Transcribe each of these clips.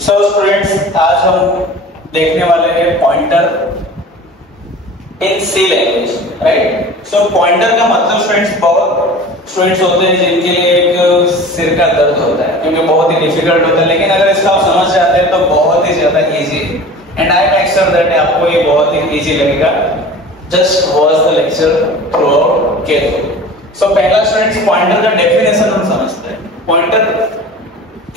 So students, आज हम देखने वाले हैं pointer in C language, right. So pointer का मतलब स्टूडेंट्स, बहुत स्टूडेंट्स होते हैं जिनके लिए एक सिर का दर्द होता है क्योंकि बहुत ही डिफिकल्ट होता है, लेकिन अगर इसका आप समझ जाते हैं तो बहुत ही ज्यादा इजी है। And I make sure that आपको ये बहुत ही इजी लगेगा। Just watch the lecture throughout carefully. So पहला स्टूडेंट्स, पॉइंटर का डेफिनेशन हम समझते हैं। Pointer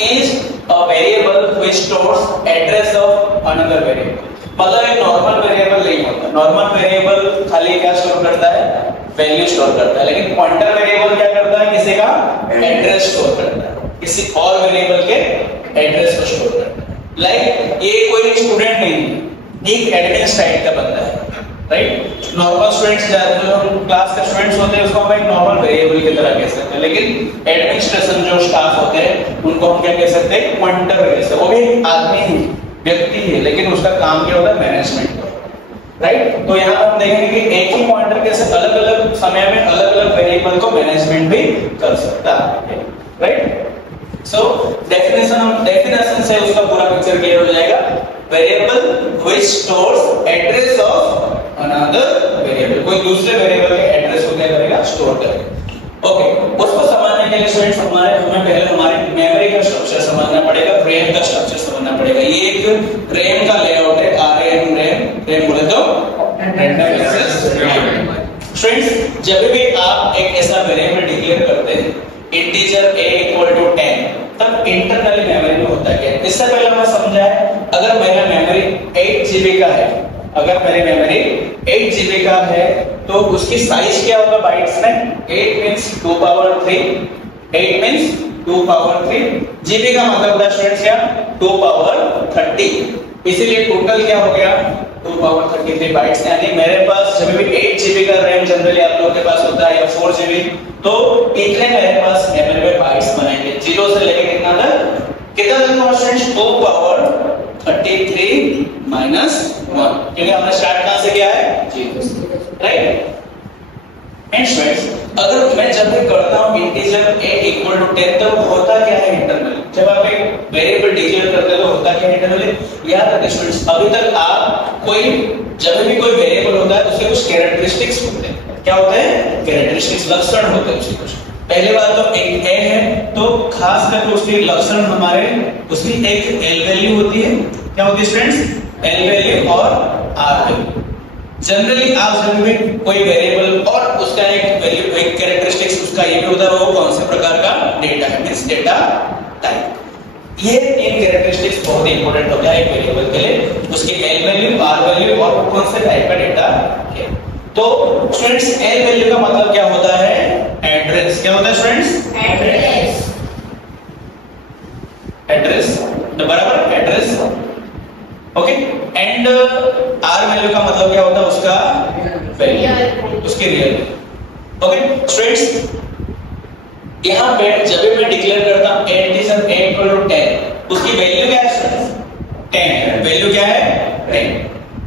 is a variable which stores address of another variable। मतलब एक नॉर्मल वेरिएबल नहीं होता। नॉर्मल वेरिएबल खाली क्या स्टोर करता है? वैल्यू स्टोर करता है, लेकिन पॉइंटर वेरिएबल क्या करता है? किसी का एड्रेस स्टोर करता है, किसी और वेरिएबल के एड्रेस को स्टोर करता है। लाइक ये कोई स्टूडेंट नहीं, एक एडमिन टाइप का बंदा है, राइट। नॉर्मल स्टूडेंट्स जो क्लास के स्टूडेंट्स होते हैं उसको हम एक नॉर्मल वेरिएबल की तरह कह सकते हैं, लेकिन एडमिनिस्ट्रेशन जो स्टाफ होते हैं उनको हम क्या कह सकते हैं? पॉइंटर कह सकते हैं। वो भी आदमी ही, व्यक्ति है, लेकिन उसका काम क्या होता है? Management, right. तो यहाँ हम देखेंगे कि एक ही पॉइंटर कैसे अलग अलग समय में अलग अलग वेरिएबल को मैनेजमेंट भी कर सकता है, राइट। सो डेफिनेशन से उसका पूरा पिक्चर क्लियर हो जाएगा। Variable which stores address of another variable, कोई दूसरे वेरिएबल के एड्रेस को क्या करेगा? स्टोर करेगा। ओके, उसको समझने के लिए स्टूडेंट्स हमें पहले हमारी मेमोरी का स्ट्रक्चर समझना पड़ेगा, रैम का स्ट्रक्चर समझना पड़ेगा। ये एक रैम का लेआउट है, रैम बोले तो रैंडम एक्सेस मेमोरी। स्टूडेंट्स, जब भी आप एक ऐसा वेरिएबल डिक्लेयर करते हैं इंटीजर a इक्वल टू 10, तब इंटरनली मेमोरी में होता है। इससे पहले हमें समझा है, अगर मेरा मेमोरी 8 GB का है, अगर मेरी मेमोरी 8 GB का है तो उसकी साइज क्या होगा बाइट्स में? 8 means 2 power 3, 8 means 2 power 3, GB का मतलब होता है स्टूडेंट्स क्या? 2 पावर 30। इसीलिए टोटल क्या हो गया? 2 पावर 33 बाइट्स। यानी मेरे पास जब भी 8 GB का रैम जनरली आप लोगों के पास होता है या 4 GB, तो इतने मेरे पास मेमोरी में बाइट्स बनेंगे, 0 से लेके कितना तक? कितना तक होगा स्टूडेंट्स? 2 पावर 33 माइनस 1, क्योंकि हमने स्टार्ट कहां से किया है? 0 से, राइट। एंड स्टूडेंट्स, अगर मैं जब भी करता हूं इंटीजर a इक्वल टू 10, तब होता क्या है इंटरनली? जब आप एक वेरिएबल डिक्लेयर करते हो तो होता क्या है इंटरनली? याद रखिए स्टूडेंट्स, अभी तक आप जब भी कोई वेरिएबल होता है उसके कुछ कैरेक्टरिस्टिक्स होते हैं। क्या होते हैं? कैरेक्टरिस्टिक्स, लक्षण होते हैं उसके कुछ। पहले बात तो एक a है, तो खास करके उसके लक्षण हमारे, उसकी एक l वैल्यू होती है। क्या होती है स्टूडेंट्स? l वैल्यू और r वैल्यू। जनरली आप जब भी कोई वेरिएबल और उसका एक वैल्यू, एक कैरेक्टरिस्टिक्स उसका ये भी होता है, वो कौन से प्रकार का डेटा है, मींस डेटा टाइप। ये तीन कैरेक्टरिस्टिक्स बहुत ही इंपॉर्टेंट होता है एक वेरिएबल के लिए, उसकी l वैल्यू, r वैल्यू और कौन से टाइप का डेटा है। तो स्टूडेंट्स, l वैल्यू का मतलब क्या होता है? एड्रेस। क्या होता है स्टूडेंट्स? एड्रेस बराबर address, okay. And r value का मतलब क्या होता है? उसका वैल्यू, उसकी रियल वैल्यू, ओके। स्टूडेंट्स, यहां पे जब भी मैं डिक्लेयर करता हूं इंटीजर a इक्वल टू 10, उसकी वैल्यू क्या है? 10। वैल्यू क्या है? 10।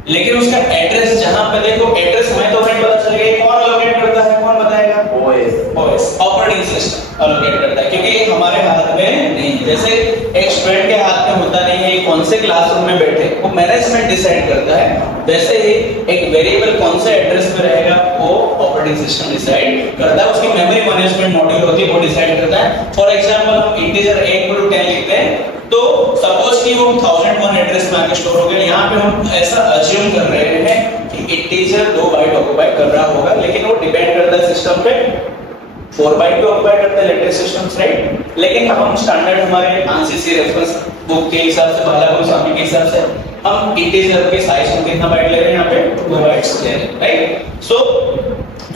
लेकिन उसका एड्रेस, जहां पे देखो एड्रेस हमें तो फ्रेंड पता चल गया, कौन लोकेट करता है? कौन बताएगा? ओएस, ऑपरेटिंग सिस्टम लोकेट करता है, क्योंकि ये हमारे हाथ में नहीं है। जैसे एक स्टूडेंट के हाथ में होता नहीं है कौन से क्लासरूम में बैठे, वो मैनेजमेंट डिसाइड करता है। वैसे ही एक वेरिएबल कौन से एड्रेस में रहेगा वो ऑपरेटिंग सिस्टम डिसाइड करता है, उसकी मेमोरी मैनेजमेंट मॉड्यूल होती है वो डिसाइड करता है। फॉर एग्जांपल, हम इंटीजर a इक्वल टू 10 लिखते हैं, तो सपोज कि वो 1001 एड्रेस में आके स्टोर हो गया। यहाँ पे हम ऐसा अज्यूम कर रहे हैं कि इंटीजर 2 बाइट ऑक्युपाई कर रहा होगा, लेकिन वो डिपेंड करता है सिस्टम पे। 4 बाइट भी ऑक्युपाई करता है लेटेस्ट सिस्टम्स, राइट। लेकिन हम स्टैंडर्ड हमारे आंसीसी रेफरेंस बुक के हिसाब से, बालागुरु स्वामी के हिसाब से हम इंटीजर के साइज में कितना बाइट ले रहे हैं? यहाँ पे 2 बाइट्स ले रहे हैं, राइट। सो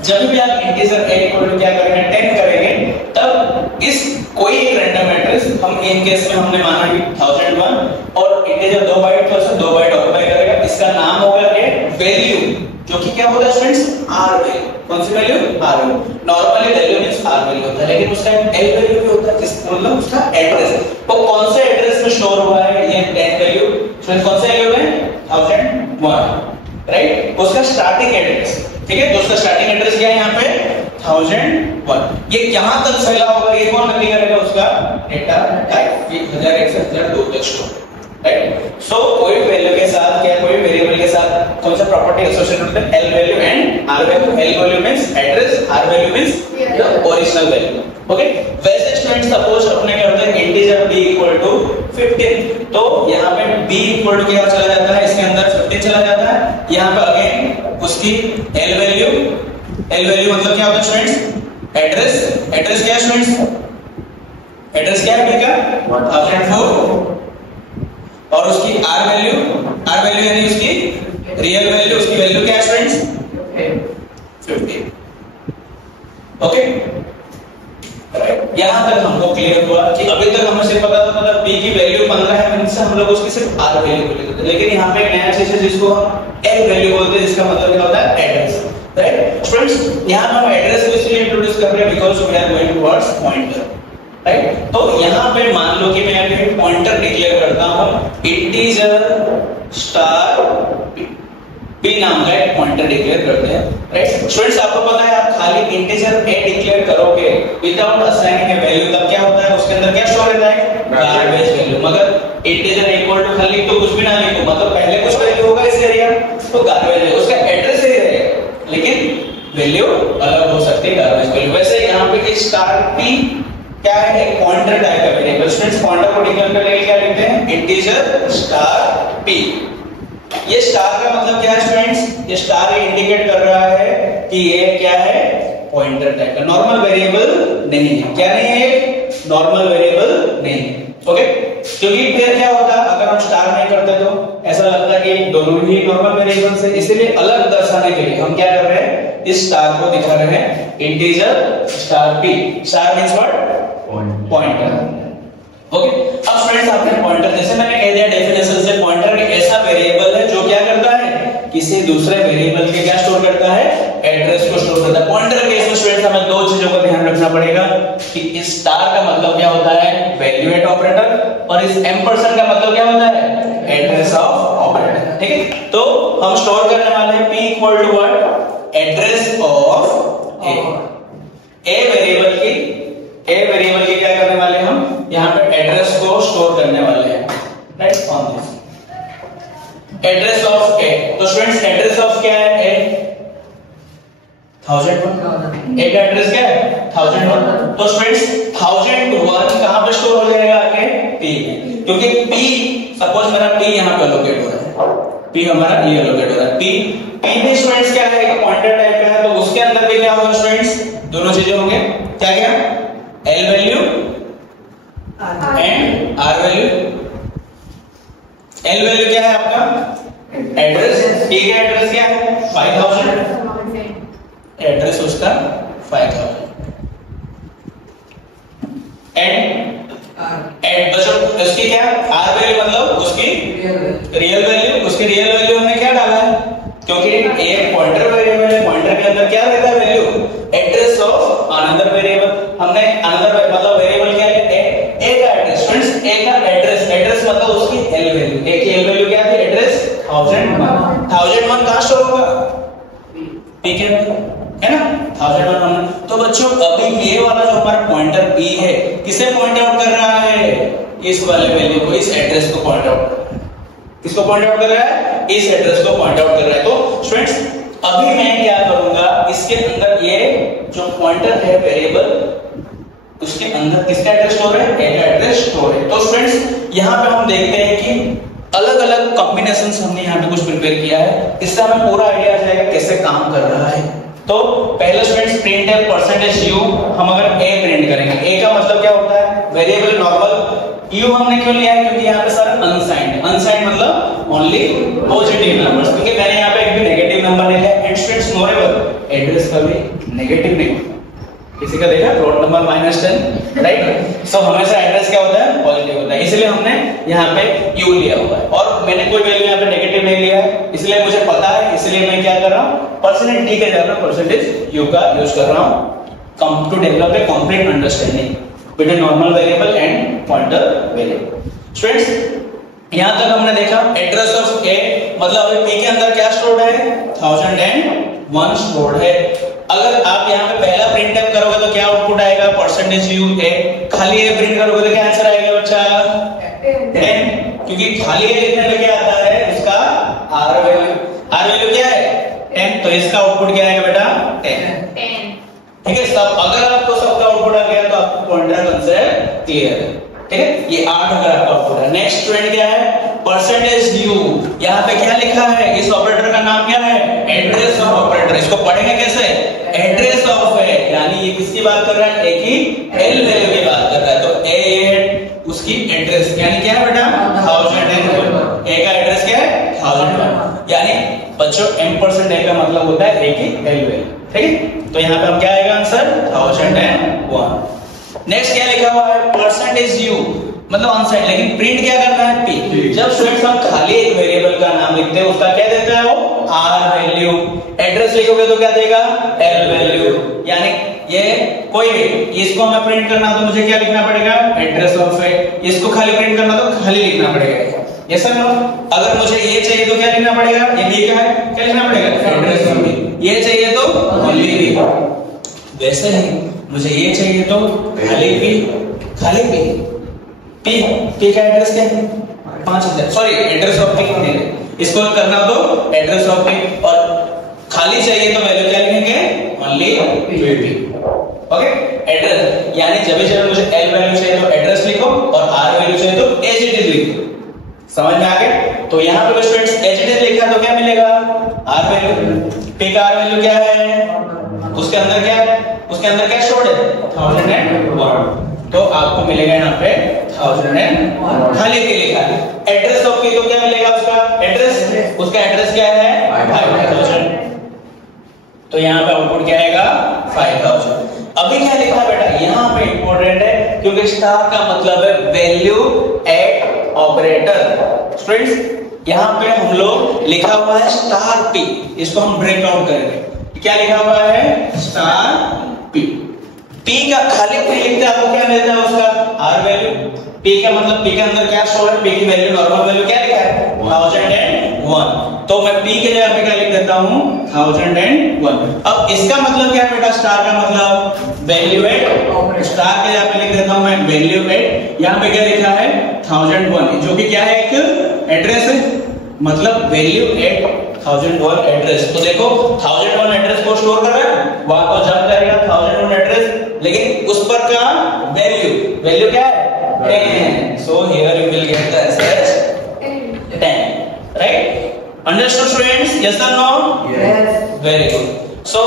जब भी आप इंटीजर a इक्वल टू क्या करेंगे? 10 करेंगे, तब इस कोई रैंडम एड्रेस, हम इन केस में हमने माना कि 1001 और इंटीजर 2 बाइट, तो 2 बाइट ऑक्युपाई करेगा। इसका नाम होगा वैल्यू, जो कि क्या होता है स्टूडेंट्स? r value. कौन सी value? r value. Normally value means r value होता है, लेकिन उसका l वैल्यू भी होता है, मतलब उसका एड्रेस। तो कौन से एड्रेस में स्टोर हुआ है ये 10 वैल्यू? स्टूडेंट्स, कौन से वैल्यू में? 1001, राइट। उसका स्टार्टिंग एड्रेस, ठीक है। तो उसका स्टार्टिंग एड्रेस क्या है यहाँ पे? 1001। ये कहां तक फैला होगा? ये कौन नक्की करेगा? उसका डेटा टाइप। 1001 से 1002 तक स्टोर, राइट। सो कोई वैल्यू के साथ क्या कोई वेरिएबल के साथ कौन सा प्रॉपर्टी एसोसिएटेड होता है, L value and R value. L value means address, R value means the original value. Okay, वैसे स्टूडेंट सपोज अपने क्या होता है इंटीजर b इक्वल टू 15, तो यहाँ पे b इक्वल टू क्या चला जाता है, इसके अंदर 15 चला जाता है। यहाँ पे अगेन उसकी एल वैल्यू मतलब क्या होता है स्टूडेंट्स, एड्रेस। एड्रेस क्या है स्टूडेंट्स, एड्रेस क्या है का 1004, और उसकी आर वैल्यू यानी उसकी रियल वैल्यू, उसकी वैल्यू क्या है स्टूडेंट्स 50। ओके, यहां तक हमको क्लियर हुआ कि अभी तक हमें सिर्फ पता था मतलब p की वैल्यू 15 है, इनसे हम लोग उसकी सिर्फ r वैल्यू बोल देते थे। लेकिन यहाँ पे एक नया चीज है जिसको हम l वैल्यू बोलते हैं, जिसका मतलब क्या होता है एड्रेस। राइट स्टूडेंट्स, यहाँ हम एड्रेस को इसलिए इंट्रोड्यूस कर रहे हैं because we are going towards pointer. Right, तो यहाँ पे मान लो कि मैं एक पॉइंटर डिक्लेयर करता हूँ इंटीजर स्टार p नाम का एक पॉइंटर डिक्लेयर करते हैं। राइट स्टूडेंट्स, आपको पता है आप खाली इंटीजर a डिक्लेयर करोगे विदाउट असाइनिंग ए वैल्यू, तब क्या होता है उसके अंदर क्या स्टोर रहता है, गार्बेज वैल्यू। मगर इंटीजर इक्वल टू खाली तो कुछ भी ना लिखो, मतलब पहले कुछ वैल्यू होगा इस एरिया तो गार्बेज है, उसका एड्रेस ही रहेगा लेकिन वैल्यू अलग हो सकती है गार्बेज वैल्यू। वैसे यहाँ पे स्टार p क्या है, एक पॉइंटर टाइप का वेरिएबल। स्टूडेंट्स, पॉइंटर को डिक्लेयर करने के लिए क्या लिखते हैं, इंटीजर स्टार p। ये स्टार का मतलब क्या है स्टूडेंट्स, ये स्टार ये इंडिकेट कर रहा है कि ये क्या है, पॉइंटर टाइप का, नॉर्मल वेरिएबल नहीं है। क्या नहीं है, नॉर्मल वेरिएबल नहीं है। ओके, क्योंकि फिर क्या होता अगर हम स्टार नहीं करते तो ऐसा लगता कि दोनों ही नॉर्मल वेरिएबल्स है, इसलिए अलग दर्शाने के लिए हम क्या कर रहे हैं, इस स्टार को दिखा रहे हैं integer star p। Star means what, pointer. Okay, अब फ्रेंड्स आपने पॉइंटर, जैसे मैंने कह दिया डेफिनेशन से, पॉइंटर एक ऐसा वेरिएबल है जो क्या करता है, किसी दूसरे वेरिएबल के क्या स्टोर करता है, एड्रेस को स्टोर करता है। पॉइंटर के केस में स्टूडेंट्स हमें दो चीजों का ध्यान रखना पड़ेगा कि इस स्टार का मतलब क्या होता है, वैल्यूएट ऑपरेटर, और इस एम्परसेंड का मतलब क्या होता है, एड्रेस ऑफ ऑपरेटर। ठीक है, तो हम स्टोर करने वाले हैं p equal to what, address of a variable की क्या करने वाले हम यहाँ पे एड्रेस को स्टोर करने वाले हैं। Right, on this address of A. तो स्टूडेंट्स एड्रेस ऑफ क्या है, ए 1001, ए का एड्रेस क्या है 1001। तो स्टूडेंट्स 1001 कहां पे स्टोर हो जाएगा आके, p में, क्योंकि p सपोज मेरा p यहां पे लोकेट हो रहा है, p हमारा ये लोकेट हो रहा है। p भी स्टूडेंट्स क्या है, एक पॉइंटर टाइप का है, तो उसके अंदर भी क्या होगा स्टूडेंट्स, दोनों चीजें होंगे, क्या क्या, L value and R value. L value क्या है आपका, एड्रेस, p का एड्रेस क्या है 5000, एड्रेस उसका 5000 एंड उसकी क्या, आर वैल्यू मतलब उसकी रियल वैल्यू। उसकी रियल वैल्यू हमने क्या डाला है, क्योंकि एक पॉइंटर वेरिएबल है, पॉइंटर के अंदर क्या रहता है value, address of another variable. हमने अनदर मतलब वेरिएबल क्या है, ए का एड्रेस। स्टूडेंट्स ए का एड्रेस मतलब उसकी एल वैल्यू, ए की एल वैल्यू क्या है, एड्रेस 1001 कहां स्टोर होगा, p के है ना 1001। तो बच्चों अभी ये वाला जो हमारा पॉइंटर p है किसे पॉइंट आउट कर रहा है, इस वाले वैल्यू को, इस एड्रेस को पॉइंट आउट कर रहा है। किसको पॉइंट आउट कर रहा है, इस एड्रेस को पॉइंट आउट कर रहा है। तो स्टूडेंट्स अभी मैं क्या करूंगा, इसके अंदर ये जो पॉइंटर है वेरिएबल, उसके अंदर किसका एड्रेस स्टोर है, ए का एड्रेस स्टोर है। तो स्टूडेंट्स यहाँ पे हम देखते हैं कि अलग अलग कॉम्बिनेशंस हमने यहाँ पे कुछ प्रिपेयर किया है, इससे हमें पूरा आइडिया आ जाएगा कैसे काम कर रहा है। तो पहले स्टूडेंट्स प्रिंट है परसेंटेज u, हम अगर a प्रिंट करेंगे, a का मतलब क्या होता है, वेरिएबल नॉर्मल। u हमने क्यों लिया है, क्योंकि यहाँ पे सर अनसाइंड, अनसाइंड मतलब ओनली पॉजिटिव नंबर्स, क्योंकि मैंने यहाँ पे एक भी नेगेटिव नंबर नहीं लिया। एंड स्टूडेंट्स मोरेओवर एड्रेस कभी नेगेटिव नहीं होता, किसी का देखा प्लॉट नंबर -10, राइट। सो हमेशा एड्रेस क्या होता है, पॉजिटिव होता है, इसलिए हमने यहाँ पे u लिया हुआ है। और मैंने कोई वैल्यू यहाँ पे नेगेटिव नहीं लिया है, इसलिए मुझे पता है, इसलिए मैं क्या कर रहा हूँ, परसेंटेज d के जगह परसेंटेज u का यूज कर रहा हूँ to develop a complete understanding between normal variable and pointer variable. Students यहाँ तक हमने देखा एड्रेस ऑफ a मतलब p के अंदर क्या स्टोर्ड है, 1001 स्टोर्ड है। अगर आप यहाँ पे पहला प्रिंट करोगे तो क्या आउटपुट आएगा, परसेंटेज u a, खाली a प्रिंट करोगे तो क्या आंसर आएगा बच्चा 10। क्योंकि खाली ए लिखने में क्या आता है उसका आर वैल्यू क्या है 10, तो इसका आउटपुट क्या आएगा बेटा 10। ठीक है, सब अगर आपको सबका आउटपुट आ गया तो आपको पॉइंटर कंसेप्ट क्लियर है। ठीक है, ये 8 अगर आपका आउटपुट है। नेक्स्ट स्टूडेंट क्या है परसेंटेज यू, यहाँ पे क्या लिखा है, इस ऑपरेटर का नाम क्या है एड्रेस ऑफ ऑपरेटर। इसको पढ़ेंगे कैसे, एड्रेस ऑफ है, यानी ये किसकी बात कर रहा है, ए की एल वैल्यू की बात कर रहा है। तो ए उसकी एड्रेस यानी क्या है बेटा 1001, ए का एड्रेस क्या है 1001, यानी बच्चों m% ए का मतलब होता है ए की एल वैल्यू। ठीक है, तो यहाँ पे हम क्या आएगा आंसर 1001। नेक्स्ट क्या लिखा हुआ है परसेंटेज यू, मतलब अनसाइड, लेकिन प्रिंट क्या करना है पी। जब स्टूडेंट्स हम खाली एक वेरिएबल का नाम लिखते हैं उसका क्या देता है वो आर वैल्यू, एड्रेस लिखोगे तो क्या देगा एल वैल्यू, यानी ये कोई भी इसको हमें प्रिंट करना तो मुझे क्या लिखना पड़ेगा एड्रेस ऑफ है, इसको खाली प्रिंट करना तो खाली लिखना पड़ेगा। ये सर अगर मुझे ये चाहिए तो क्या लिखना पड़ेगा, ये बी का है क्या लिखना पड़ेगा एड्रेस ऑफ बी, ये चाहिए तो ओनली बी, वैसे ही मुझे ये चाहिए तो खाली बी पी का एड्रेस क्या है 5000, सॉरी एड्रेस ऑफ पी, इसको करना तो एड्रेस ऑफ पी, और खाली चाहिए तो वैल्यू क्या लिखेंगे ओनली पी। ओके, एड्रेस यानी जब मुझे एल वैल्यू चाहिए तो एड्रेस लिखो और आर वैल्यू चाहिए तो एज इट इज लिखो। समझ में आ गया? तो यहाँ पे स्टूडेंट्स एज इट इज लिखा तो क्या मिलेगा आर वैल्यू, पी का आर वैल्यू क्या है, उसके अंदर क्या स्टोर्ड है 1001, तो आपको मिलेगा यहाँ पे 1001 खाली पी लिखा है। एड्रेस ऑफ पी तो क्या मिलेगा उसका एड्रेस क्या है 5000, तो यहाँ पे आउटपुट क्या आएगा 5000। अभी क्या लिखा है बेटा, यहाँ पे इंपॉर्टेंट है क्योंकि स्टार का मतलब है वैल्यू एट ऑपरेटर। स्टूडेंट्स यहाँ पे हम लोग लिखा हुआ है स्टार पी, इसको हम ब्रेक आउट करेंगे। क्या लिखा हुआ है स्टार पी, पी का खाली पी लिखते हैं आपको क्या मिलता है उसका आर वैल्यू, पी का मतलब पी के अंदर क्या स्टोर है, पी की वैल्यू नॉर्मल वैल्यू क्या लिखा है 1001, तो मैं पी के जगह पे क्या लिख देता हूँ 1001। अब इसका मतलब क्या है बेटा, स्टार का मतलब वैल्यू एट, स्टार के जगह पे लिख देता हूँ मैं वैल्यू एट, यहाँ पे क्या लिखा है 1001, जो कि क्या है एक एड्रेस है, मतलब वैल्यू एट 1001 एड्रेस। तो देखो 1001 एड्रेस को स्टोर कर रहा है, वहां को जंप करेगा 1001 एड्रेस, लेकिन उस पर का वैल्यू क्या है 10, so here you will get the answer as 10, right? Understood students? Yes or no? Yes. Very good. So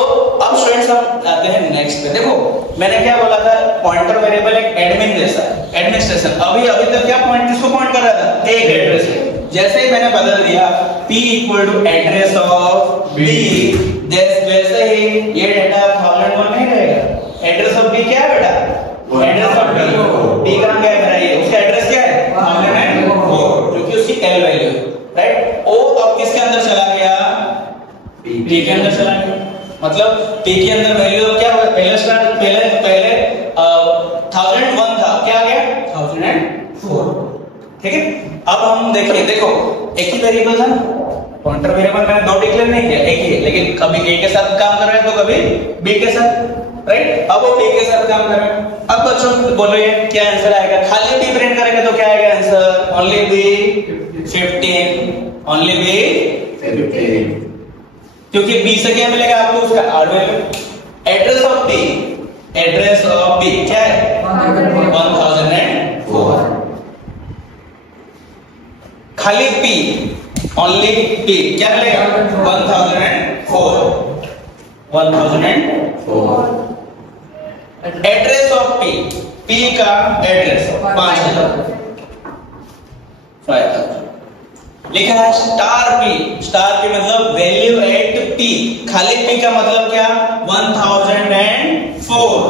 अब स्टूडेंट्स हम आते हैं नेक्स्ट पे। देखो मैंने क्या बोला था, पॉइंटर वेरिएबल एक एडमिन जैसा है, एडमिनिस्ट्रेशन। अभी तक क्या किसको पॉइंट कर रहा था, एक एड्रेस पे। जैसे ही मैंने बदल दिया p equal to address of b, वैसे ही ये डेटा 1001 नहीं रहेगा। एड्रेस ऑफ b क्या है बेटा, एड्रेस ऑफ b का क्या है, ये उसका एड्रेस क्या है 1004, जो कि उसकी एल वैल्यू है, राइट। ओ अब किसके अंदर चला गया, p के अंदर चला गया, मतलब p के अंदर वैल्यू क्या होगा, पहले 1001 था, क्या आ गया 1004। ठीक है, अब हम देखिए, देखो एक ही वेरिएबल था, पॉइंटर वेरिएबल मैंने दो डिक्लेयर नहीं किया, एक ही है, लेकिन कभी a के साथ काम कर रहे हैं तो कभी b के साथ, राइट। अब वो b के साथ काम कर रहे हैं। अब बच्चों बोलो ये क्या आंसर आएगा, खाली b प्रिंट करेंगे तो क्या आएगा answer, only b 15, only b 15, क्योंकि b से क्या मिलेगा आपको उसका R value. Address of b क्या है 1004, खाली p ओनली p क्या मिलेगा 1004। एड्रेस ऑफ p का एड्रेस 5000 लिखा है। स्टार p मतलब वैल्यू एट p, खाली p का मतलब क्या 1004,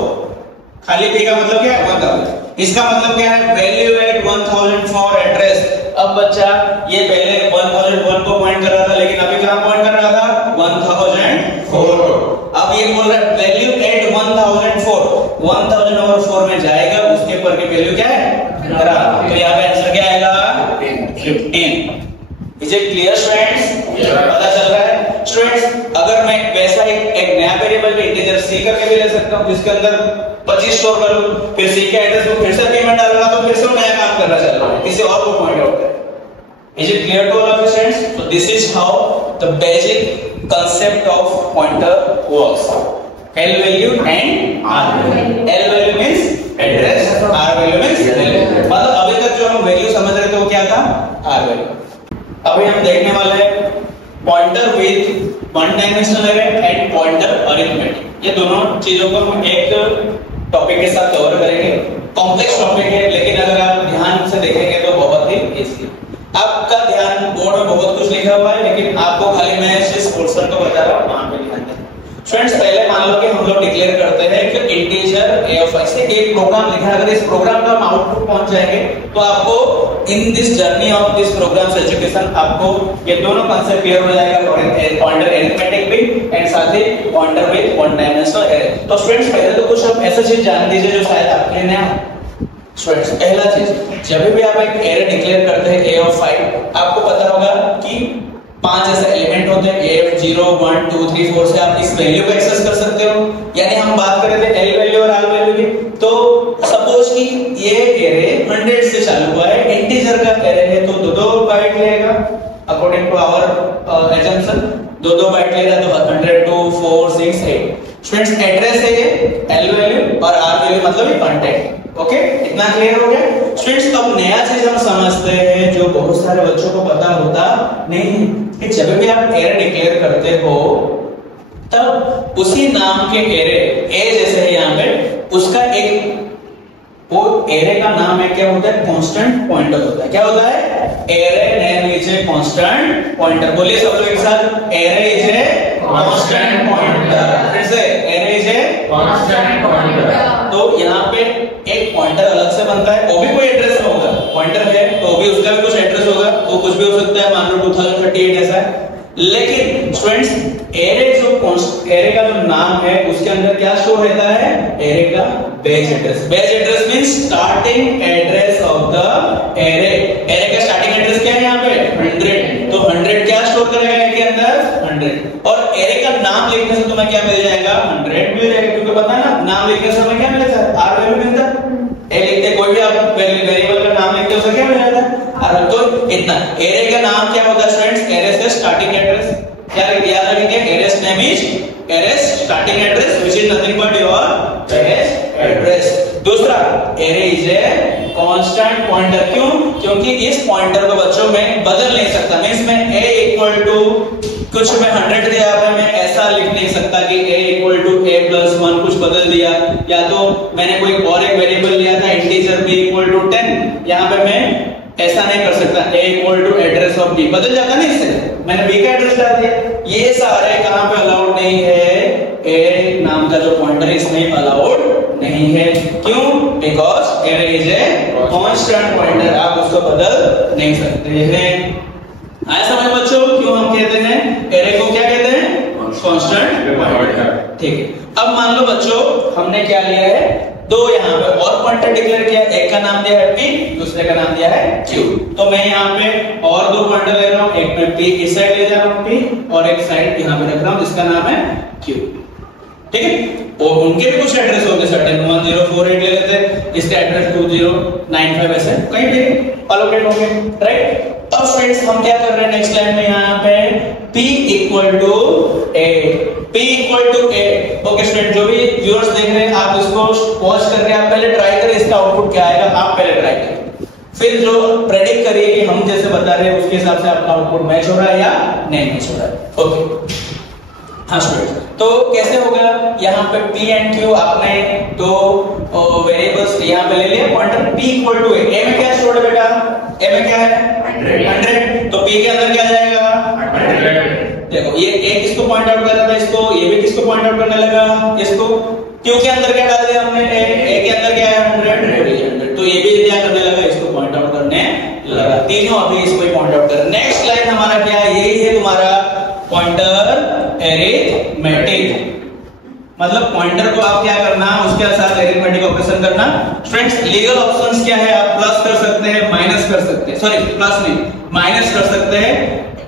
खाली p का मतलब क्या है 1000, इसका मतलब क्या है वैल्यू एट 1004 एड्रेस। अब बच्चा ये पहले 1001 को पॉइंट कर रहा था, लेकिन अभी कहां पॉइंट कर रहा था 1004। अब ये बोल रहा है वैल्यू एट 1004 में जाएगा, उसके ऊपर की वैल्यू क्या है, तो यहाँ पे आंसर क्या आएगा 15। Is it clear students? पता चल रहा है स्टूडेंट्स? अगर मैं वैसा एक नया वेरिएबल भी इंटीजर सी करके भी ले सकता हूँ, जिसके अंदर 25 स्टोर करूँ, फिर सी के एड्रेस को फिर से पेमेंट डालूंगा, तो फिर से नया काम करना चल रहा है, किसी और को पॉइंट आउट करें। Is it clear to all of you students? So this is how the basic concept of pointer works. L value and R value. L value means address, R value means relation. मतलब अभी तक जो हम value समझ रहे थे वो क्या था? R value. अभी हम देखने वाले हैं pointer with one dimensional array and pointer arithmetic. ये दोनों चीजों को हम एक टॉपिक के साथ कवर करेंगे. कॉम्प्लेक्स टॉपिक है, लेकिन अगर आप ध्यान से देखेंगे तो बहुत ही इजी. आपका ध्यान बोर्ड में बहुत कुछ लिखा हुआ है, लेकिन आपको खाली मैं इस पोर्शन को बता रहा हूँ, वहां पे ध्यान दें. स्टूडेंट्स पहले मान लो कि हम लोग डिक्लेयर करते हैं कि इंटीजर a of x से एक प्रोग्राम लिखा है. अगर इस प्रोग्राम का हम आउटपुट पहुंच जाएंगे तो आपको in this journey of this programs education आपको ये दोनों कांसेप्ट क्लियर हो जाएगा. पॉइंटर अरिथमेटिक भी एंड साथ ही pointer with one dimensional array. तो स्टूडेंट्स पहले तो कुछ आप ऐसा चीज जान दीजिए जो शायद आपके लिए नया. स्टूडेंट्स पहला चीज, जब भी आप एक एरे डिक्लेयर करते हैं a of 5, आपको पता होगा कि 5 ऐसे एलिमेंट होते हैं. a 0 1 2 3 4 से आप इस वैल्यू को एक्सेस कर सकते हो. यानी हम बात कर रहे थे l वैल्यू और r वैल्यू की. तो सपोज कि ये एरे 100 से चालू हुआ है, इंटीजर का एरे है, तो दो बाइट लेगा अकॉर्डिंग टू आवर एजम्पशन. दो बाइट लेगा तो 100 2 4 6 8. स्टूडेंट्स एड्रेस है ये l वैल्यू और r वैल्यू मतलब ये कंटेंट. ओके, इतना क्लियर हो गया. स्टूडेंट्स अब नया चीज हम समझते हैं जो बहुत सारे बच्चों को पता होता नहीं है कि जब भी आप एरे डिक्लेयर करते हो तब उसी नाम के एरे ए जैसे है यहाँ पे, उसका एक वो एरे का नाम है क्या होता है? कांस्टेंट पॉइंटर होता है. क्या होता है? Array name is a constant pointer. बोलिए सब लोग एक साथ, array is a constant pointer. फिर से, array is a constant pointer. तो यहाँ पे एक पॉइंटर अलग से बनता है, वो भी कोई एड्रेस में होगा. पॉइंटर है तो भी उसका भी कुछ एड्रेस होगा, वो कुछ भी हो सकता है, मान लो 2038 ऐसा है. लेकिन स्टूडेंट्स एरे एरे का जो नाम है उसके अंदर क्या शो रहता है? एरे का base address. Base address means starting address of the array. Array का स्टार्टिंग एड्रेस क्या है यहाँ पे? 100. तो 100 क्या स्टोर करेगा एरे के अंदर? 100. और एरे का नाम लिखने से तुम्हें क्या मिल जाएगा? 100 मिल जाएगा. क्योंकि पता है ना, नाम लिखने से हमें क्या मिलता है? आर वैल्यू मिलता है. ए लिखते कोई भी आप वेरिएबल का नाम लिखते हो उसे क्या मिल जाता है? आर. तो इतना. एरे का नाम क्या होता है स्टूडेंट्स? एरे से स्टार्टिंग एड्रेस. क्या याद रखेंगे? Array's name is array's starting address which is nothing but your array's address. दूसरा, array is a constant pointer. क्यों? क्योंकि इस पॉइंटर को बच्चों में बदल नहीं सकता. मींस मैं a इक्वल टू कुछ में 100 दिया है, मैं ऐसा लिख नहीं सकता कि a equal to a plus 1 कुछ बदल दिया, या तो मैंने कोई और एक वेरिएबल लिया था इंटीजर b इक्वल टू 10, यहाँ पे मैं ऐसा नहीं कर सकता. a equal to address of b बदल जाता नहीं इससे, मैंने b का एड्रेस डाल दिया. ये सारे कहां पे अलाउड नहीं है? a नाम का जो पॉइंटर इसमें अलाउड नहीं है. क्यों? Because array is a constant pointer, आप उसको बदल नहीं सकते हैं. आया समझ बच्चों? क्यों हम कहते हैं एरे को क्या कहते हैं? Constant pointer. ठीक है. अब मान लो बच्चों हमने क्या लिया है? दो यहाँ पे और पॉइंटर डिक्लेयर किया. एक का नाम दिया है p, दूसरे का नाम दिया है q. तो मैं यहाँ पे और दो पॉइंटर ले रहा हूँ. एक में p इस साइड ले जा रहा हूँ p, और एक साइड यहाँ पे रख रहा हूँ जिसका नाम है q. ठीक है. और उनके भी कुछ एड्रेस होंगे सर्टेन. 1048 ले लेते हैं, इसका एड्रेस 2095 ऐसे कहीं भी अलोकेट होंगे. राइट. अब फ्रेंड्स हम क्या कर रहे हैं नेक्स्ट लाइन में? यहाँ पे p equal to a. p equal to a. Okay student, जो भी व्यूअर्स देख रहे हैं आप इसको पॉज करके आप पहले ट्राई करें इसका आउटपुट क्या आएगा. आप पहले ट्राई करें, फिर जो प्रेडिक्ट करिए कि हम जैसे बता रहे हैं उसके हिसाब से आपका आउटपुट मैच हो रहा है या नहीं मैच हो रहा है. ओके. हाँ स्टूडेंट, तो कैसे होगा? यहाँ पे p एंड q आपने तो वेरिएबल्स यहाँ पे ले लिया. Pointer p equal to a. a में क्या स्टोर्ड है बेटा? a में क्या है? 100. तो p के अंदर क्या जाएगा? 100. देखो ये a किसको पॉइंट आउट कर रहा था? इसको. ये भी किसको पॉइंट आउट करने लगा? इसको. q के अंदर क्या डाल दिया हमने? a के अंदर क्या है? 100. तो ये भी क्या करने लगा? इसको पॉइंट आउट करने लगा. तीनों अभी इसको ही पॉइंट आउट कर. नेक्स्ट लाइन हमारा क्या है? यही है तुम्हारा पॉइंटर अरिथमेटिक. मतलब पॉइंटर को आप क्या करना, उसके साथ अरिथमेटिक ऑपरेशन करना. फ्रेंड्स लीगल ऑप्शंस क्या है? आप प्लस कर सकते हैं, माइनस कर सकते हैं. सॉरी प्लस नहीं, माइनस कर सकते हैं.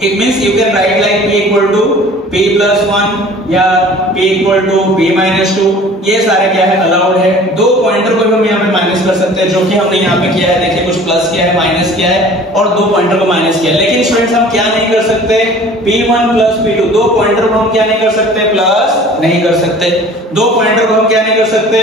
It means you can write like p equal to p plus 1 या p equal to p minus 2 ये सारे क्या है अलाउड है। दो पॉइंटर को हम यहाँ पे माइनस कर सकते हैं, जो कि हमने यहाँ पे किया है। देखिए कुछ प्लस किया है, माइनस किया है और दो पॉइंटर को माइनस किया है। लेकिन स्टूडेंट्स हम क्या नहीं कर सकते, P1 प्लस P2, दो पॉइंटर को हम क्या नहीं कर सकते, प्लस नहीं कर सकते। दो पॉइंटर को हम क्या नहीं कर सकते,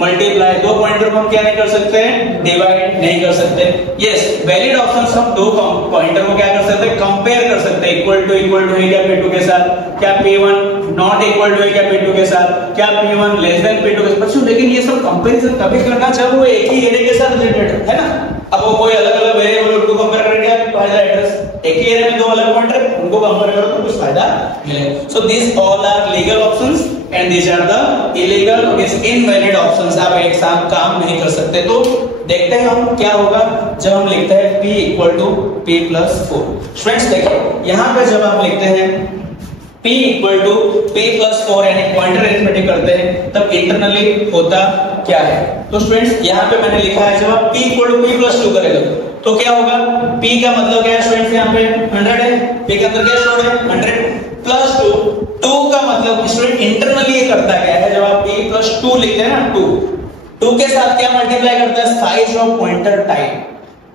मल्टीप्लाई। दो पॉइंटर को हम क्या नहीं कर सकते, डिवाइड नहीं कर सकते। यस, वैलिड ऑप्शंस हम दो पॉइंटर को क्या कर सकते हैं, कंपेयर कर सकते हैं। इक्वल टू है क्या P2 के साथ, क्या P1 नॉट इक्वल टू है क्या P2 के साथ, क्या P1 लेस देन P2 के साथ। बच्चों लेकिन ये सब कंपैरिजन तभी करना जब वो एक ही एरे के साथ रिलेटेड है ना। अब वो कोई अलग अलग वेरिएबल उनको कंपेयर करके क्या फायदा एड्रेस, एक ही एरे में दो अलग पॉइंटर उनको कंपेयर करो तो कुछ फायदा मिलेगा। So this all are legal options and this are the illegal is invalid options. आप एक साथ काम नहीं कर सकते। तो देखते हैं हम क्या होगा जब हम लिखते हैं P equal to P plus 4। Students देखिए यहाँ पे जब आप लिखते हैं P equal to P plus 4 यानी पॉइंटर अरिथमेटिक करते हैं तब इंटरनली होता क्या है। तो स्टूडेंट्स यहाँ पे मैंने लिखा है जब आप P equal to P plus 2 करेगा तो क्या होगा, P का मतलब क्या है स्टूडेंट्स, यहाँ पे 100 है, P के अंदर क्या स्टोर है 100 प्लस 2 का मतलब स्टूडेंट इंटरनली ये करता क्या है, जब आप P प्लस 2 लिखते हैं ना 2 के साथ क्या मल्टीप्लाई करता है, साइज ऑफ पॉइंटर टाइप।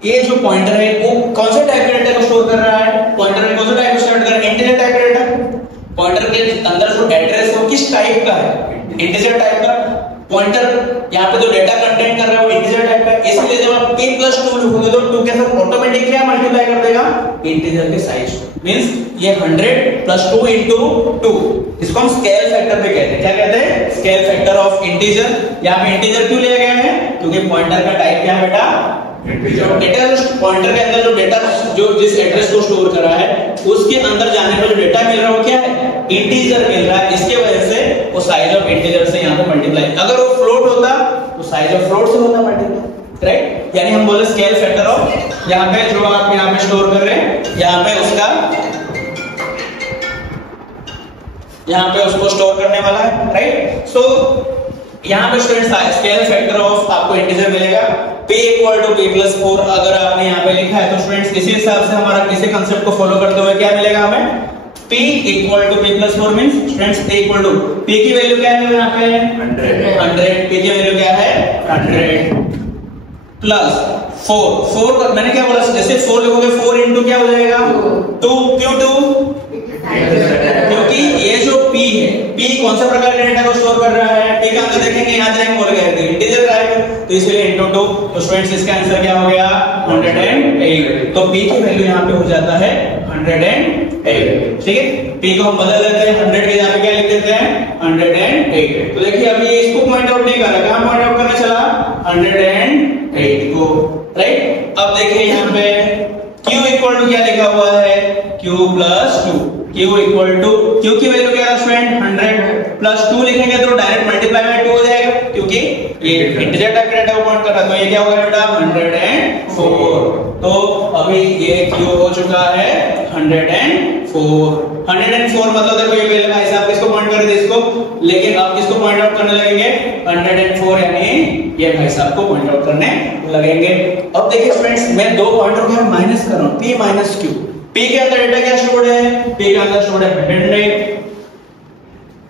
ये जो पॉइंटर है वो कौन से टाइप के डेटा को स्टोर कर रहा है, पॉइंटर में कौन सा टाइप को स्टोर कर रहा है, इंटीजर टाइप का डेटा। पॉइंटर के अंदर जो एड्रेस है वो किस टाइप का है, इंटीजर टाइप का। पॉइंटर यहाँ पे जो डेटा कंटेंट कर रहा है वो इंटीजर टाइप का, इसलिए जब आप P प्लस 2 लिखोगे तो 2 के साथ ऑटोमेटिक क्या मल्टीप्लाई कर देगा, इंटीजर के साइज को। मींस ये 100 प्लस 2 इनटू 2, इसको हम स्केल फैक्टर पे कहते हैं। क्या कहते हैं, स्केल फैक्टर ऑफ इंटीजर। यहाँ पे इंटीजर क्यों लिया गया है, क्योंकि पॉइंटर का टाइप क्या है बेटा, जो डेटा पॉइंटर के अंदर जो डेटा जो जिस एड्रेस को स्टोर कर रहा है उसके अंदर जाने पर जो डेटा मिल रहा है वो क्या है, इंटीजर मिल रहा है। इसके वजह से वो साइज ऑफ इंटीजर से यहाँ पे मल्टीप्लाई, अगर वो फ्लोट होता तो साइज ऑफ फ्लोट से होता मल्टीप्लाई, राइट। यानी हम बोले स्केल फैक्टर ऑफ, यहाँ पे जो आप यहाँ पे स्टोर कर रहे हैं यहाँ पे उसका, यहाँ पे उसको स्टोर करने वाला है, राइट। सो यहाँ पे स्टूडेंट स्केल फैक्टर ऑफ आपको इंटीजर मिलेगा P equal to P plus 4। अगर आपने यहाँ पे लिखा है तो स्टूडेंट्स इसी हिसाब से हमारा किसी कंसेप्ट को फॉलो करते हुए क्या मिलेगा हमें, P equal to P plus 4 means students P equal to P की वैल्यू क्या है यहाँ पे 100, P की वैल्यू क्या है 100 प्लस 4 मैंने क्या बोला, जैसे 4 लिखोगे 4 इंटू क्या हो जाएगा 2, क्यों 2, क्योंकि ये जो P है, P कौन सा प्रकार का डेटा को स्टोर कर रहा है, P का अंदर देखेंगे यहाँ जाएंगे बोल गए इंटीजर का है तो इसलिए इनटू 2। तो स्टूडेंट्स इसका आंसर क्या हो गया 108। तो P की वैल्यू यहाँ पे हो जाता है 108, ठीक है। P को हम बदल देते हैं 100 के जगह पे क्या लिख देते हैं 108। तो देखिए अभी ये इसको पॉइंट आउट नहीं कर रहा, कहां पॉइंट आउट करना चला 108 को, राइट। अब देखिए यहाँ पे Q इक्वल टू क्या लिखा हुआ है, Q plus 2, Q equal to Q की वैल्यू क्या है स्टूडेंट 100 प्लस 2 लिखेंगे तो डायरेक्ट मल्टीप्लाई बाय 2 हो जाएगा, क्योंकि ये इंटीजर टाइप का डेटा को पॉइंट कर रहा है। तो ये क्या होगा बेटा 104। तो अभी ये Q हो चुका है 104 मतलब देखो ये पहले भाई साहब किसको पॉइंट कर रहे थे इसको, लेकिन अब किसको पॉइंट आउट करने लगेंगे 104, यानी ये भाई साहब को पॉइंट आउट करने लगेंगे। अब देखिए फ्रेंड्स मैं दो पॉइंटर को माइनस कर रहा हूं, P माइनस Q। P के अंदर डेटा क्या स्टोर्ड है, P के अंदर स्टोर्ड है 100,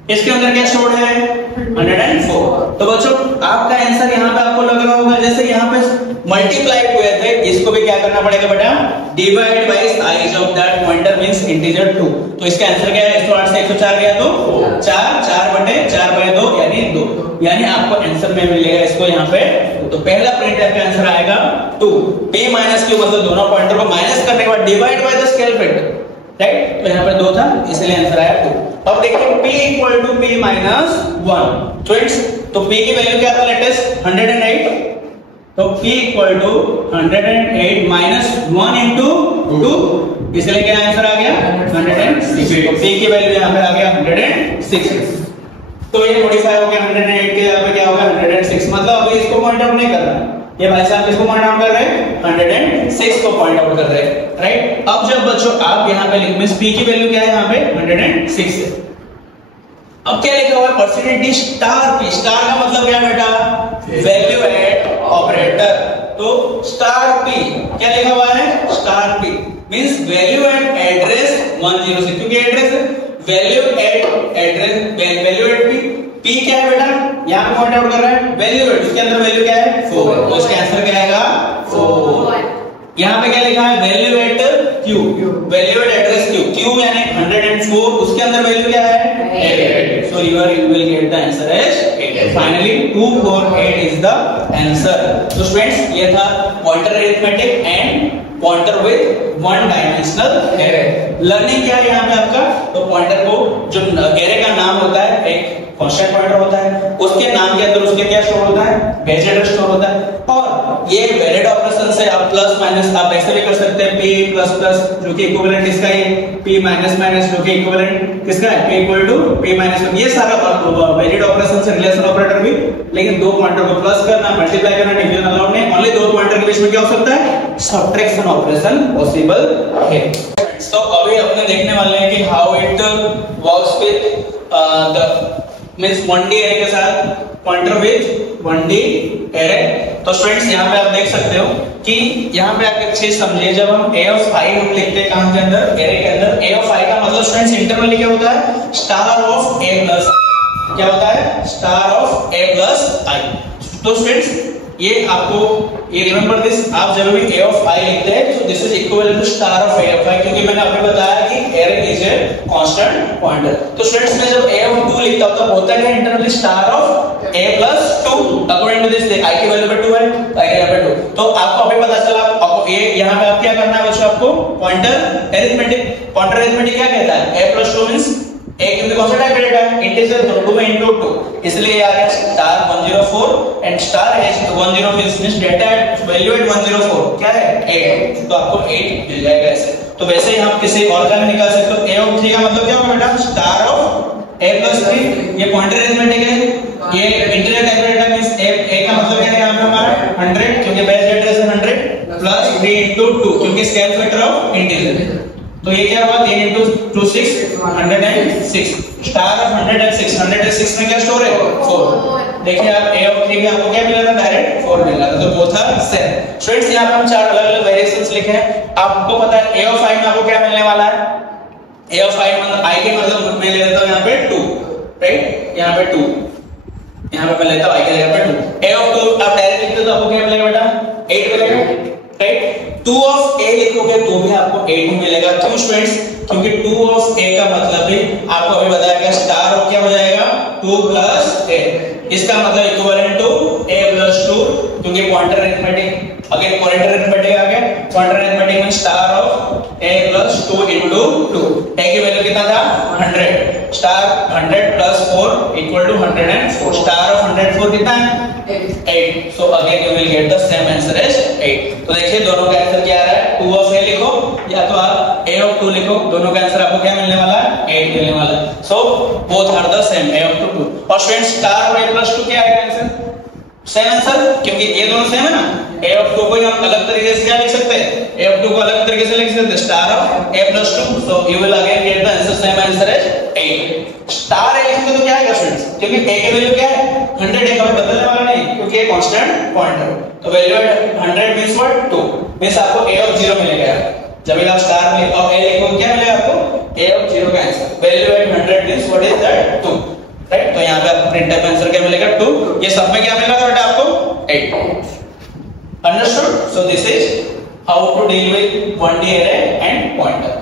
इसके अंदर क्या स्टोर्ड है 104। तो बच्चों आपका आंसर यहाँ पे आपको लग रहा होगा जैसे यहाँ पे मल्टीप्लाई हुए थे, इसको भी क्या करना पड़ेगा बेटा, divide by size of that pointer means integer 2। तो इसका आंसर क्या है, 108 से 104 गया तो 4/4/2 यानी 2, यानी आपको आंसर में मिलेगा इसको यहाँ पे। तो पहला प्रिंट का आंसर आएगा 2। P माइनस Q मतलब दोनों पॉइंटर को माइनस करने के बाद divide by the scale factor, right. तो यहाँ पे 2 था इसलिए आंसर आया 2। अब देखिए P equal to P minus 1 students, तो P की वैल्यू क्या था लेटेस्ट 108, तो P equal to 108 minus 1 into 2, इसलिए क्या आंसर आ गया 106। तो P की वैल्यू यहाँ पे आ गया 106। तो ये मॉडिफाई हो गया 108 के जगह पे क्या होगा 106, मतलब अभी इसको पॉइंट आउट नहीं कर रहा, ये भाई साहब किसको पॉइंट आउट कर रहे हैं 106 को पॉइंट आउट कर रहे हैं, राइट। अब जब बच्चों आप यहाँ पे लिख मींस P की वैल्यू क्या है यहाँ पे 106 है। अब क्या लिखा हुआ है परसेंटेज स्टार P, स्टार का मतलब क्या बेटा वैल्यू एड ऑपरेटर। तो स्टार P क्या लिखा हुआ है star P means value at address 106, क्योंकि address value at address value at P P क्या है बेटा, यहाँ पे पॉइंट आउट कर रहा है वैल्यू वेट, उसके अंदर वैल्यू क्या है 4, तो इसका आंसर क्या आएगा 4। यहाँ पे क्या लिखा है value at Q, value at address Q यानी 104, उसके अंदर वैल्यू क्या है 8, so you will get the answer as 8. Finally 248 is the answer. तो स्टूडेंट्स ये था pointer arithmetic and pointer with one dimensional array. Learning क्या है यहाँ पे आपका, तो पॉइंटर को जो एरे का नाम होता है, एक कांस्टेंट पॉइंटर होता है, उसके नाम के अंदर उसके क्या स्टोर होता है, बेस एड्रेस स्टोर होता है, और ये वैलिड ऑपरेशन से आप प्लस माइनस आप ऐसे भी कर सकते हैं, p प्लस प्लस जो कि इक्विवेलेंट इसका है, p माइनस माइनस जो कि इक्विवेलेंट किसका है, p equal to p minus, ये सारा वैलिड ऑपरेशन से रिलेशन ऑपरेटर भी, लेकिन दो पॉइंटर को प्लस करना, मल्टीप्लाई करना डिवीजन अलाउड नहीं, ओनली दो पॉइंटर के बीच में क्या हो सकता है, सब्ट्रैक्शन ऑपरेशन पॉसिबल है। तो अभी अपने देखने वाले हैं कि how it works with the means 1D array के साथ पॉइंटर विद 1D एरे। तो स्टूडेंट्स यहाँ पे आप देख सकते हो कि यहाँ पे आप एक चीज समझिए, जब हम a ऑफ i हम लिखते हैं कहां के अंदर, एरे के अंदर, a ऑफ i का मतलब स्टूडेंट्स इंटरवली क्या होता है, स्टार ऑफ a प्लस, क्या होता है, star of a plus i। तो स्टूडेंट्स ये आपको ये रिमेंबर दिस, आप जब भी a ऑफ i लिखते हैं तो this is equivalent to star of a of i, क्योंकि मैंने आपको बताया कि array is a constant pointer. तो स्टूडेंट्स मैं जब a ऑफ 2 लिखता हूं तो होता है internally star of a plus 2 according to this, i की वैल्यू पे 2 है, i की वैल्यू पे 2, तो आपको अभी पता चला आपको ये यहाँ पे आप क्या करना है बच्चों, आपको पॉइंटर अरिथमेटिक, पॉइंटर अरिथमेटिक क्या कहता है, a प्लस 2 मींस एक क्योंकि कौन सा टाइप डेटा है, इंटीजर, तो 2 में इनटू 2, इसलिए आ गया स्टार 104 एंड स्टार है 104 मींस डेटा वैल्यू एट 104 क्या है 8, तो आपको 8 मिल जाएगा ऐसे। तो वैसे ही हम किसी और का निकाल सकते हो, a ऑफ 3 का मतलब क्या होगा बेटा, स्टार ऑफ a प्लस 3, ये पॉइंटर अरिथमेटिक है, ये integer type data means a का मतलब क्या है यहाँ पे हमारा 100, क्योंकि बेस एड्रेस है 100 प्लस 3 इनटू 2 क्योंकि स्केल फैक्टर ऑफ इंटीजर, तो ये क्या हुआ 3 into 2 6 106, स्टार ऑफ 106, 106 में क्या स्टोर है 4। देखिए आप a ऑफ 3 में आपको क्या मिला था, डायरेक्ट 4 मिला था, तो बोथ आर सेम। स्टूडेंट्स यहाँ पे हम चार अलग अलग वेरिएशंस लिखे हैं, आपको पता है a ऑफ i में आपको क्या मिलने वाला है, a ऑफ i मतलब i के मतलब मैं ले लेता हूँ यहाँ पे 2, राइट, यहाँ पे 2, यहाँ पे मैं लेता हूँ i के जगह पे 2, a ऑफ 2 आप डायरेक्ट लिखते हो तो आपको क्या मिलेगा बेटा 8 मिलेगा, राइट। 2 ऑफ a लिखोगे तो भी आपको 8 मिलेगा, क्यों स्टूडेंट्स, क्योंकि 2 ऑफ a का मतलब भी आपको अभी बताया गया स्टार ऑफ क्या हो जाएगा 2 प्लस a, इसका मतलब इक्विवेलेंट टू a प्लस 2, क्योंकि pointer arithmetic, again pointer arithmetic आ गया, पॉइंटर अरिथमेटिक में star of a plus 2 into 2, a की वैल्यू कितना था 100, star 100 plus 4 equal to 104, star of 104 कितना है 8, so again you will get the same answer as 8। तो देखिए दोनों का आंसर क्या आ रहा है, 2 ऑफ a लिखो या तो आप a ऑफ 2 लिखो, दोनों का आंसर आपको क्या मिलने वाला है 8 मिलने वाला है, so both are the same, a of 2 2। और स्टूडेंट्स स्टार और a प्लस 2 क्या आएगा आंसर, सेम आंसर, क्योंकि ये दोनों सेम है ना, a ऑफ 2 को हम अलग तरीके से क्या लिख सकते हैं, a ऑफ 2 को अलग तरीके से लिख सकते हैं star of a plus 2, so you will again get the answer same answer as 8। Star a लिखेंगे तो क्या आएगा स्टूडेंट्स, क्योंकि a की वैल्यू क्या है 100, एक कभी बदलने वाला नहीं क्योंकि ये कांस्टेंट पॉइंटर, तो value at 100 means what 2, means आपको a ऑफ 0 मिलेगा, जब भी आप स्टार में और a लिखोगे क्या मिलेगा आपको a ऑफ 0 का answer, value at 100 means what is that 2, right. तो यहाँ पे आपको प्रिंट टाइप आंसर क्या मिलेगा 2, ये सब में क्या मिलेगा बेटा आपको 8। Understood, so this is how to deal with 1D array and pointer.